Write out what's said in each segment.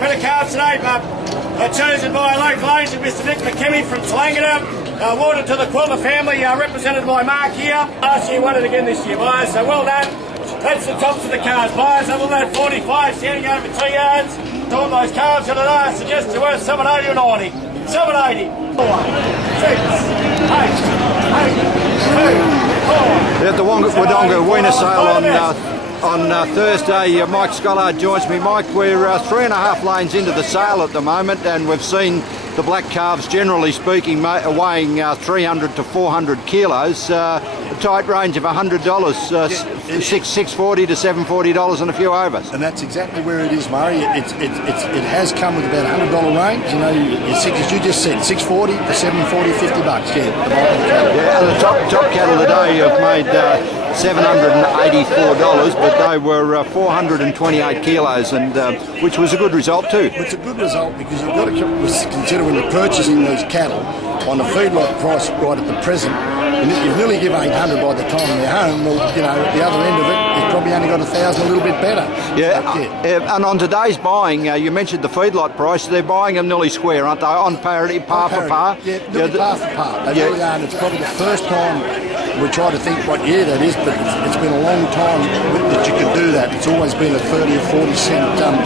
Better cards today, chosen by a local agent, Mr. Nick McKinney from Narrandera. Awarded to the McQuilter family, represented by Mark here. Last year, won it again this year, boys. So well done. That's the tops of the cards, boys. Other than that, 45, standing over 2 yards. All those cards that I suggest are worth 780 or 90. 780. 4, 6, 8, 8, 2, 4. At the Wodonga weaner sale on Thursday, Mike Scollard joins me. Mike, we're 3.5 lanes into the sale at the moment, and we've seen the black calves, generally speaking, weighing 300 to 400 kilos. A tight range of $100, $640 to $740 and a few overs. And that's exactly where it is, Murray. It has come with about $100 range. You know, as you just said, $640 to $740, $50. Yeah, and the top cattle today have made $784, but they were 428 kilos, and which was a good result too. It's a good result because you've got to consider when you're purchasing these cattle on the feedlot price right at the present, and if you nearly give $800 by the time they're home, well, you know, at the other end of it, you've probably only got $1,000 a little bit better. Yeah, and on today's buying, you mentioned the feedlot price, they're buying them nearly square, aren't they? On parity, par for par? Yeah, nearly par for par. They really are, and it's probably the first time we try to think what year that is, but it's been a long time that you could do that. It's always been a 30 or 40 cent over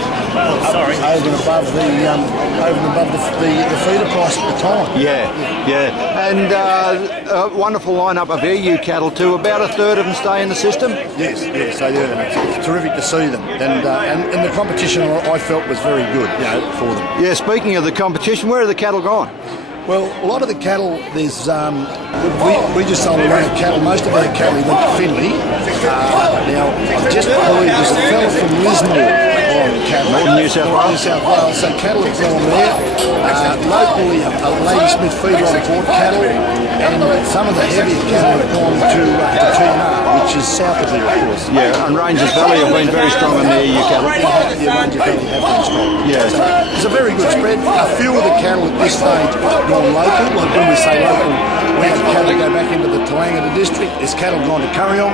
and above the feeder price at the time. Yeah. And a wonderful lineup of EU cattle too. About a third of them stay in the system. Yes, they do. And it's terrific to see them. And the competition I felt was very good, you know, for them. Yeah. Speaking of the competition, where are the cattle gone? Well, a lot of the cattle, there's we just sold a run of cattle. Most of our cattle went to Finley. Now, I just believe there's a fellow from Lismore on cattle. New South Wales. So cattle have gone there. Locally, a Lady Smith feeder on Port cattle, and some of the heavier cattle have gone to TNR, which is south of there, of course. Yeah, and Rangers Valley have been very strong on the EU cattle. Yeah, Rangers Valley have been strong. Yeah. So it's a very good spread. A few of the cattle at this stage gone local. Like when we say local, we have cattle go back into the Narrandera district. There's cattle gone to Curryong,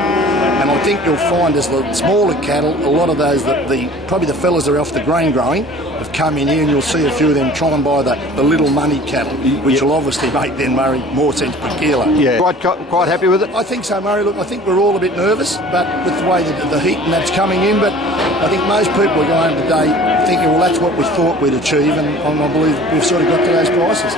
and I think you'll find as the smaller cattle, a lot of those probably the fellas that are off the grain growing have come in here, and you'll see a few of them try and buy the little money cattle, which will obviously make then, Murray, more sense per kilo. Yeah. Quite happy with it? I think so, Murray. Look, I think we're all a bit nervous, but with the way the heat and that's coming in, but I think most people are going home today thinking, well, that's what we thought we'd achieve, and I believe we've sort of got to those prices.